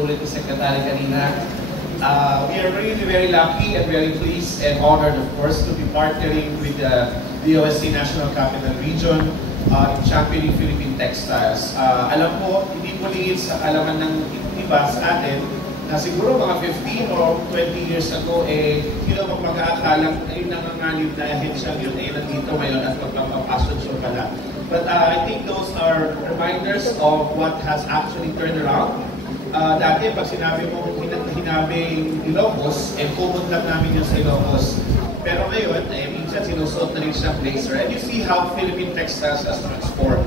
ulit ni Secretary kanina. We are really very lucky and very pleased and honored, of course, to be partnering with the DOST National Capital Region in championing Philippine textiles. Alam ko, hindi ko lingid sa alaman ng iba sa atin na siguro mga 15 or 20 years ago, sino mag-aakalang ay nanganganib na ahensya yun nandito ngayon at magpapapasyon siya pala. But I think those are reminders of what has actually turned around. Dati, pag sinabi mo hinabing Ilocos, kumot lang namin yung sa Ilocos. Pero ngayon, minsan sinusuot na rin siyang blazer. And you see how Philippine textiles has transformed.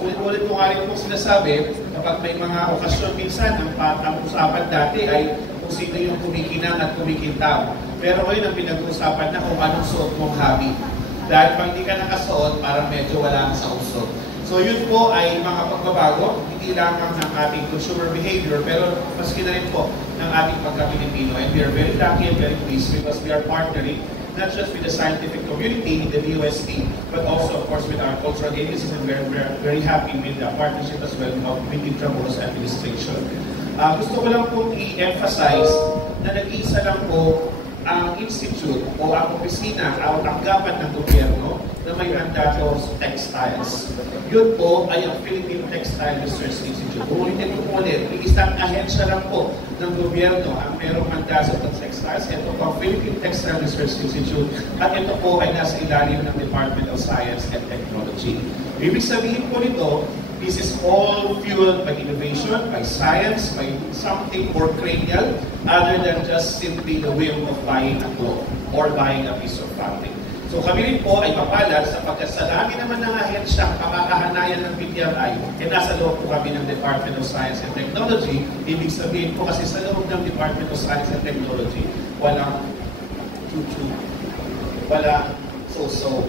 Ulit-ulit ko nga rin po sinasabi, kapag may mga okasyon minsan, ang usapan dati ay kung sino yung kumikinang at kumikintab. Pero ngayon, ang pinag-uusapan na kung anong suot mong hobby. Dahil pag hindi ka nakasuot, parang medyo wala sa usok. So yun po ay mga pagbabago, hindi lamang ng ating consumer behavior, pero maski na rin po ng ating pagka-Pilipino. And we are very lucky and very pleased because we are partnering not just with the scientific community, the DOST, but also, of course, with our cultural agencies, and we're very happy with the partnership as well with Intramuros administration. Gusto ko lang po i-emphasize na nag-iisa lang po ang institute o ang opisina, ang tanggapan ng gobyerno na may mandato sa textiles. Yun po ay ang Philippine Textile Research Institute. Ulitin ko ulit, isang ahensya lang po ng gobyerno ang merong mandato sa textiles. Ito po ang Philippine Textile Research Institute at ito po ay nasa ilalim ng Department of Science and Technology. Ibig sabihin po nito, this is all fueled by innovation, by science, by something more cranial, other than just simply the whim of buying a cloth or buying a piece of fabric. So kami rin po ay mapalad sapagkat sa dami naman ng ahensyang pakakahanayan ng PTRI, nasa loob po kami ng Department of Science and Technology. Ibig sabihin po kasi sa loob ng Department of Science and Technology, walang chuchu, walang so-so.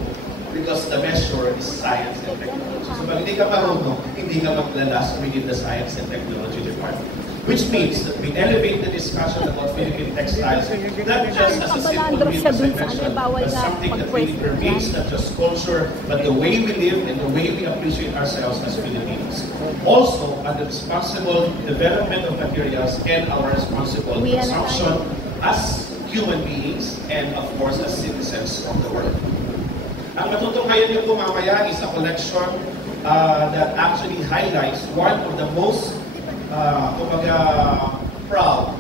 Because the measure is science and technology. So pag hindi ka marunong, hindi ka maglalas within the Science and Technology Department. Which means that we elevate the discussion about Philippine textiles not just as a simple myth, as I mentioned, but something that really permeates not just culture, but the way we live and the way we appreciate ourselves as Filipinos. Also, on the responsible development of materials and our responsible consumption as human beings and, of course, as citizens of the world. Ang matutunghayan niyo po mamaya is a collection that actually highlights one of the most proud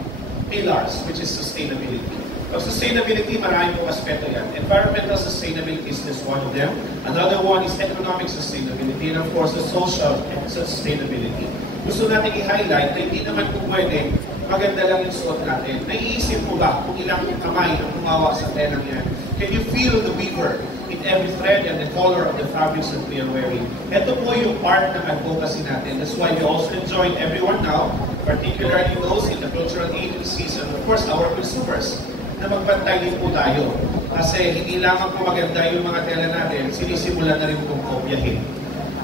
pillars, which is sustainability. Pag sustainability, maraming po aspeto yan. Environmental sustainability is just one of them. Another one is economic sustainability, and of course, the social sustainability. Gusto natin i-highlight na hindi naman po pwede maganda lang yung suot natin. Naiisip mo ba kung ilang kamay ang tumawa sa telang yan? Can you feel the weaver in every thread and the color of the fabrics that we are wearing? Ito po yung part ng advocacy natin. That's why we also join everyone now, particularly those in the cultural agencies and of course our consumers, na magbantay din po tayo. Kasi hindi lamang po maganda yung mga tela natin, sinisimulan na rin pong kopyahin.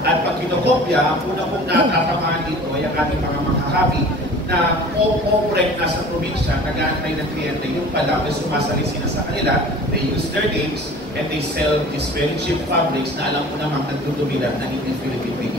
At pag kinokopya, ang una pong natatamaan dito ay ang ating mga habi na corporate na sa probinsya, nag-aantay ng kliyente, yung pala, may sumasalisina sa kanila, they use their names, and they sell these very cheap fabrics na alam mo namang nagdudumilan na hindi Philippine.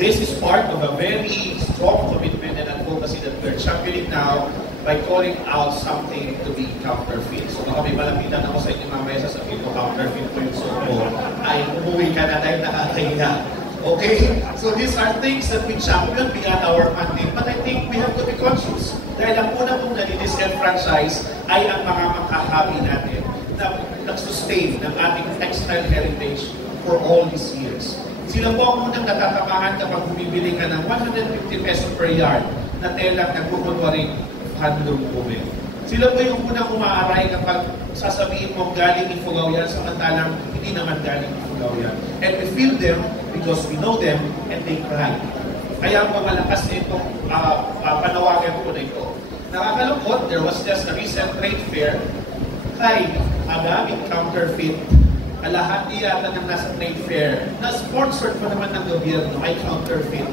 This is part of a very strong commitment and advocacy that we're championing now by calling out something to be counterfeit. So baka may malapitan ako sa inyo mamaya sasabihin ko, counterfeit po yung suot mo, ay umuwi ka na dahil nakakahiya. Okay? So these are things that we champion beyond our mandate. But I think we have to be conscious. Dahil ang una pong nadidisenfranchise ay ang mga makahabi natin na nag-sustain ng ating textile heritage for all these years. Sila po ang unang natatamahan kapag bumibili ka ng 150 pesos per yard na telang nagkukunwaring handloom woven. Sila po yung unang umaaray kapag sasabihin mo galing Ifugao yan, samantalang hindi naman galing Ifugao yan. And we feel them because we know them and they cry. Kaya po malakas itong panawagan po na ito. Nakakalungkot, there was just a recent trade fair kay maraming counterfeit. Kalahati yata ng nasa trade fair na sponsored pa naman ng gobyerno ay counterfeit.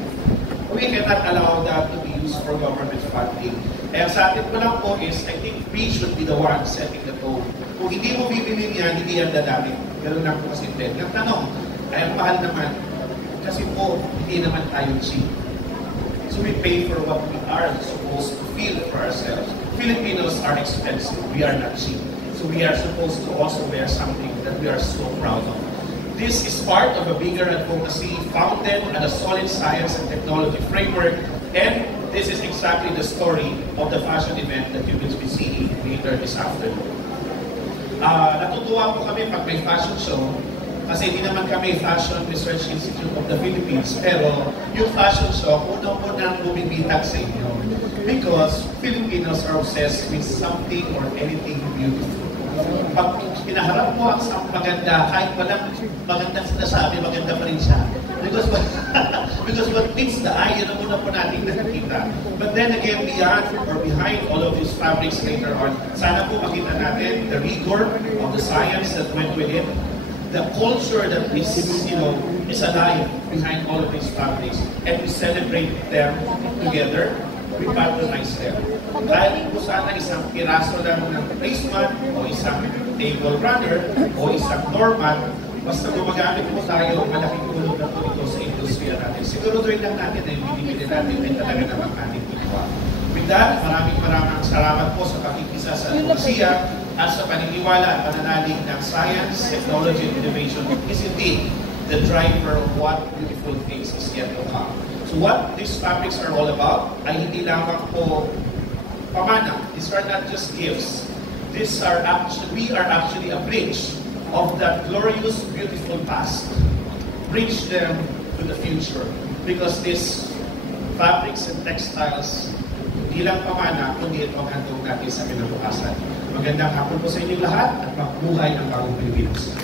We cannot allow that to be used for government funding. Kaya sa atin po lang po is, I think we should be the ones setting the tone. Kung hindi mo bibili yan, hindi yan dadami. Ganun lang po kasi din. Yung tanong, ay ang mahal naman, kasi po, hindi naman tayo cheap. So we pay for what we are supposed to feel for ourselves. Filipinos are expensive. We are not cheap. So we are supposed to also wear something that we are so proud of. This is part of a bigger advocacy founded on a solid science and technology framework, and this is exactly the story of the fashion event that you will be seeing later this afternoon. Natutuwa po kami pag may fashion show, kasi hindi naman kami Fashion Research Institute of the Philippines, pero yung fashion show, unang-unang bumibitag sa inyo. Because Filipinos are obsessed with something or anything beautiful. Pag pinaharap mo ang maganda, kahit walang magandang sinasabi, maganda pa rin siya. Because what meets the eye, yun ang una po natin nakikita. But then again, beyond or behind all of these fabrics later on, sana po makita natin the rigor of the science that went with it, the culture that is, is alive behind all of these fabrics, and we celebrate them together. We patronize them. Dahil po sana isang piraso lang ng placemat, o isang table runner, o isang doormat, basta gumagamit po tayo, malaking tulong na po ito sa industriya natin. Siguruduhin lang natin na yung binibili natin ay talaga namang ating ginawa. With that, maraming salamat po sa pakikisa sa advocacy at sa paniniwala at pananalig ng science, technology, and innovation is indeed the driver of what beautiful things is yet to come. So what these fabrics are all about ay hindi lamang po pamana. These are not just gifts. We are actually a bridge of that glorious, beautiful past. Bridge them to the future. Because these fabrics and textiles, hindi lang pamana, kundi ito ang handog natin sa kinabukasan. Magandang hapon po sa inyong lahat at mabuhay ang bagong Pilipinas.